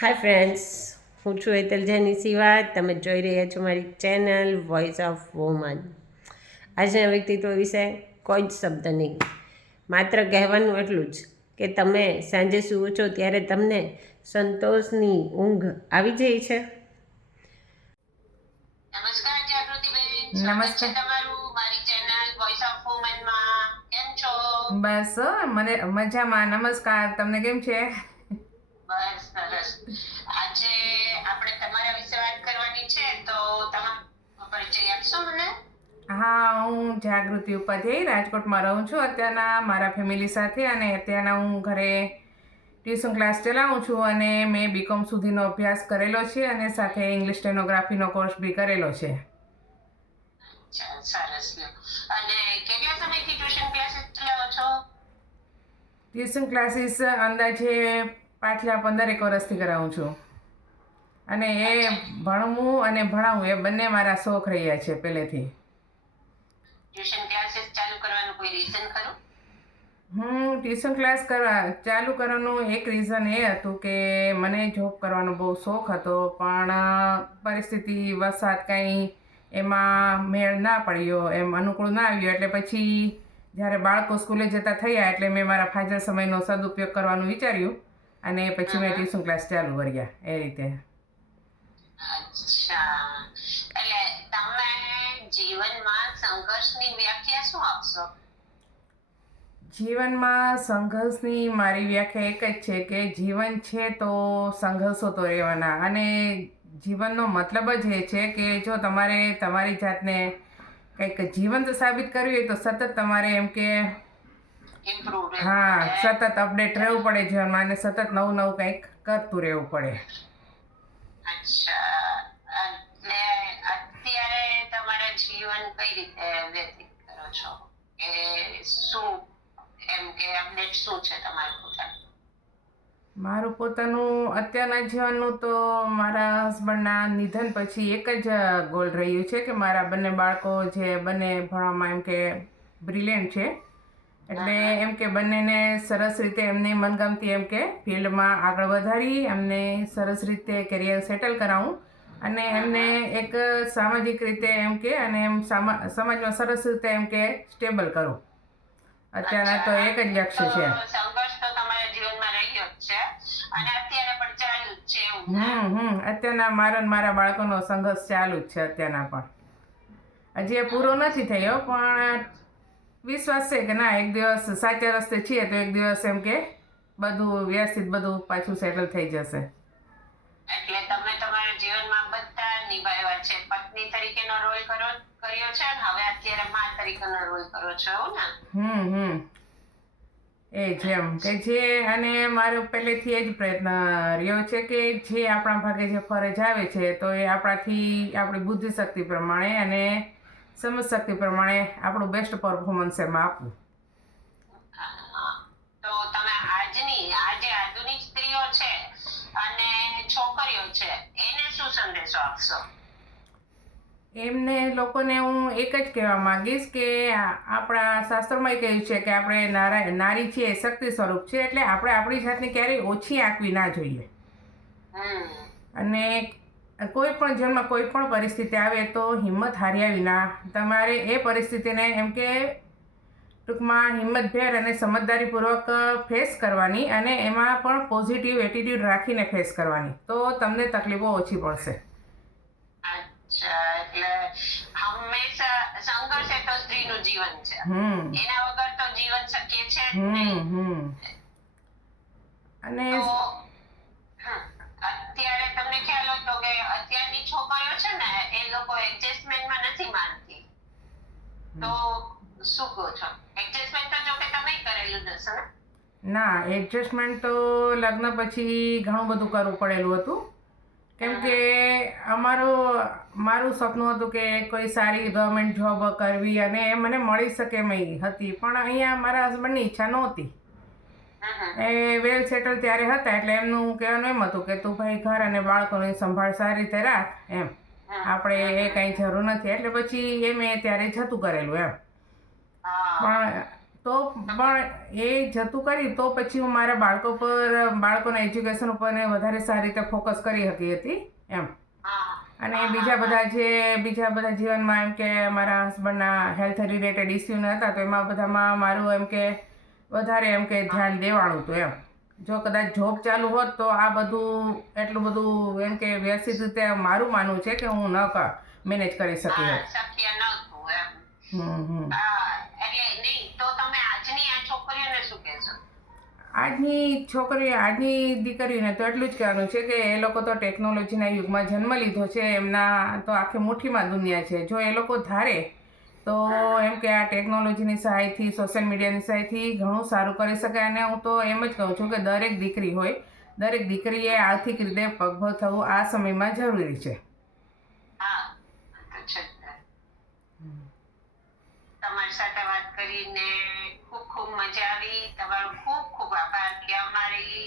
Hi friends હું છું એતલ જાની સિવા તમે જોઈ રહ્યા છો મારી ચેનલ વોઇસ ઓફ વુમન આજના વ્યક્તિત્વ વિશે કોઈ જ શબ્દ નહીં. માત્ર કહેવાનું એટલું જ કે તમે સાંજે સૂવો છો ત્યારે તમને સંતોષની ઊંઘ આવી જાય છે. નમસ્કાર જાગૃતિબેન. નમસ્તે. તમારું મારી ચેનલ વોઇસ ઓફ વુમન કેમ છો? બસ હો, મને મજામાં. નમસ્કાર. તમને કેમ છે બસ સરસ આજે આપણે તમારા વિશે વાત કરવાની છે તો તમારો પરિચય આપશો મને હા હું જાગૃતિ ઉપાધ્યાય રાજકોટમાં રહું છું. અત્યારના મારા ફેમિલી સાથે અને અત્યારના હું ઘરે ટ્યુશન ક્લાસ ચલાવું છું અને મેં બીકોમ સુધીનો અભ્યાસ કરેલો છે અને સાથે ઇંગ્લિશ સ્ટેનોગ્રાફીનો કોર્સ બી કરેલો છે. ટ્યુશન ક્લાસીસ અંદાજે પાછલા પંદરેક વર્ષથી કરાવું છું. અને એ ભણવું અને ભણાવવું એ બંને મારા શોખ રહ્યા છે પહેલેથી ટ્યુશન ક્લાસીસ ચાલુ કરવાનું કોઈ રીઝન ખરું? હું ટ્યુશન ક્લાસ કરવા ચાલુ કરવાનું એક રીઝન એ હતું કે મને જોબ કરવાનો બહુ શોખ હતો પણ પરિસ્થિતિ વરસાદ કંઈ એમાં મેળ ના પડ્યો એમ અનુકૂળ ના આવ્યો. એટલે પછી જ્યારે બાળકો સ્કૂલે જતા થયા એટલે મેં મારા ફાજલ સમયનો સદુપયોગ કરવાનું વિચાર્યું અને પછી મેં ટ્યુશન ક્લાસ ચાલુ કર્યા એ રીતે. અચ્છા. એટલે તમે જીવનમાં સંઘર્ષની વ્યાખ્યા શું આપશો? જીવનમાં સંઘર્ષની મારી વ્યાખ્યા એક જ છે કે જીવન છે તો સંઘર્ષો તો રહેવાના. અને જીવનનો મતલબ જ એ છે કે જો તમારે તમારી જાતને કંઈક જીવંત સાબિત કરવી હોય તો સતત તમારે એમ કે હા સતત અપડેટ રહેવું પડે જીવનમાં અને સતત નવું નવું કંઈક કરતું રહેવું પડે. અચ્છા. એટલે અત્યારે તમારા જીવન કઈ રીતે વ્યતીત કરો છો? કે શું એમ કે અપડેટ શું છે તમારું પોતાનું? મારું પોતાનું અત્યારના જીવનનું તો મારા હસબન્ડના નિધન પછી એક જ ગોલ રહ્યું છે કે મારા બંને બાળકો જે બંને ભણવામાં એમ કે બ્રિલિયન્ટ છે. એટલે એમ કે બંનેને સરસ રીતે એમને મનગમતી એમ કે ફિલ્ડમાં આગળ વધારી એમને સરસ રીતે કેરિયર સેટલ કરાવું. અને એમને એક સામાજિક રીતે એમ કે અને એમ સમાજમાં સરસ રીતે એમ કે સ્ટેબલ કરું. અત્યારના તો એક જ લક્ષ્ય છે. સંઘર્ષ તો તમારા જીવનમાં રહ્યો છે. અને અત્યારે પણ ચાલુ છે એવું હમ હમ. અત્યારના મારા મારા બાળકોનો સંઘર્ષ ચાલુ જ છે અત્યારના પણ. હજી એ પૂરો નથી થયો પણ વિશ્વાસ છે કે ના એક દિવસ સાચા રસ્તે છીએ તો એક દિવસ એમ કે બધું વ્યવસ્થિત બધું પાછું સેટલ થઈ જશે. એટલે તમે તમારા જીવનમાં બધા નિભાવ્યા છે. પત્ની તરીકેનો રોલ કરો કર્યો છે અને હવે અત્યારે મા તરીકેનો રોલ કરો છો એવું ને? હમ હમ. એ જેમ કે જે અને મારો પહેલેથી એ જ પ્રયત્ન રહ્યો છે કે જે આપણા ભાગે જે ફરજ આવે છે તો એ આપણાથી આપણી બુદ્ધિ શક્તિ પ્રમાણે અને સમજ શક્તિ પ્રમાણે આપણું બેસ્ટ પરફોર્મન્સ એમાં આપવું. તો તમે આજની આ આધુનિક સ્ત્રીઓ છે અને છોકરીઓ છે એને શું સંદેશો આપશો? એમને લોકોને હું એક જ કહેવા માંગીશ કે આપણા શાસ્ત્રોમાં કહ્યું છે કે આપણે નારા નારી છીએ શક્તિ સ્વરૂપ છે એટલે આપણે આપણી જાતને ક્યારેય ઓછી આંકવી ના જોઈએ. અને કોઈ પણ જીવનમાં કોઈ પણ પરિસ્થિતિ આવે તો હિંમત હાર્યા વિના તમારે એ પરિસ્થિતિને એમ કે ટૂંકમાં હિંમતભેર અને સમજદારીપૂર્વક ફેસ કરવાની અને એમાં પણ પોઝિટિવ એટીટ્યૂડ રાખીને ફેસ કરવાની. તો તમને તકલીફો ઓછી પડશે. એટલે હંમેશા સંઘર્ષ એ તો સ્ત્રીનું જીવન છે. એના વગર તો જીવન શક્ય છે નહીં હમ હમ. અને અત્યારે તમને ખ્યાલ હતો કે અત્યારની છોકરીઓ છે ને એ લોકો એડજસ્ટમેન્ટમાં નથી માનતી. તો શું કહો છો? એડજસ્ટમેન્ટ તો જો કે તમે કરેલું જ હશે ના? એડજસ્ટમેન્ટ તો લગ્ન પછી ઘણું બધું કરવું પડેલું હતું. કેમ કે અમારું મારું સપનું હતું કે કોઈ સારી ગવર્મેન્ટ જોબ કરવી અને એ મને મળી શકે એમ હતી. પણ અહીંયા મારા હસબન્ડની ઈચ્છા નહોતી. એ વેલ સેટલ ત્યારે હતા એટલે એમનું કહેવાનું એમ હતું કે તું ભાઈ ઘર અને બાળકોની સંભાળ સારી રીતે રાખ એમ. આપણે એ કંઈ જરૂર નથી. એટલે પછી એ મેં ત્યારે જતું કરેલું એમ. પણ તો પણ એ જતું કરી તો પછી હું મારા બાળકો પર બાળકોના એજ્યુકેશન ઉપર વધારે સારી રીતે ફોકસ કરી હતી હતી એમ. અને બીજા બધા જે બીજા બધા જીવનમાં એમ કે મારા હસબન્ડના હેલ્થ રિલેટેડ ઇસ્યુ હતા તો એમાં બધામાં મારું એમ કે વધારે એમ કે ધ્યાન દેવાણું હતું એમ. જો કદાચ જોબ ચાલુ હોત તો આ બધું એટલું બધું એમ કે વ્યવસ્થિત રીતે મારું માનવું છે કે હું ન મેનેજ કરી શકી હા, હોત આજની છોકરી આજની દીકરીને તો એટલું જ કહેવાનું છે કે એ લોકો તો ટેકનોલોજીના યુગમાં જન્મ લીધો છે એમના તો આખી મુઠ્ઠીમાં દુનિયા છે. જો એ લોકો ધારે તો એમ કે આ ટેકનોલોજીની સહાયથી સોશિયલ મીડિયાની સહાયથી ઘણું સારું કરી શકાય અને હું તો એમ જ કહું છું કે દરેક દીકરી હોય દરેક દીકરીએ આર્થિક રીતે પગભર થવું આ સમયમાં જરૂરી છે. તમારી સાથે વાત કરીને ખૂબ ખૂબ મજા આવી. તમારો ખૂબ ખૂબ આભાર. કે અમારી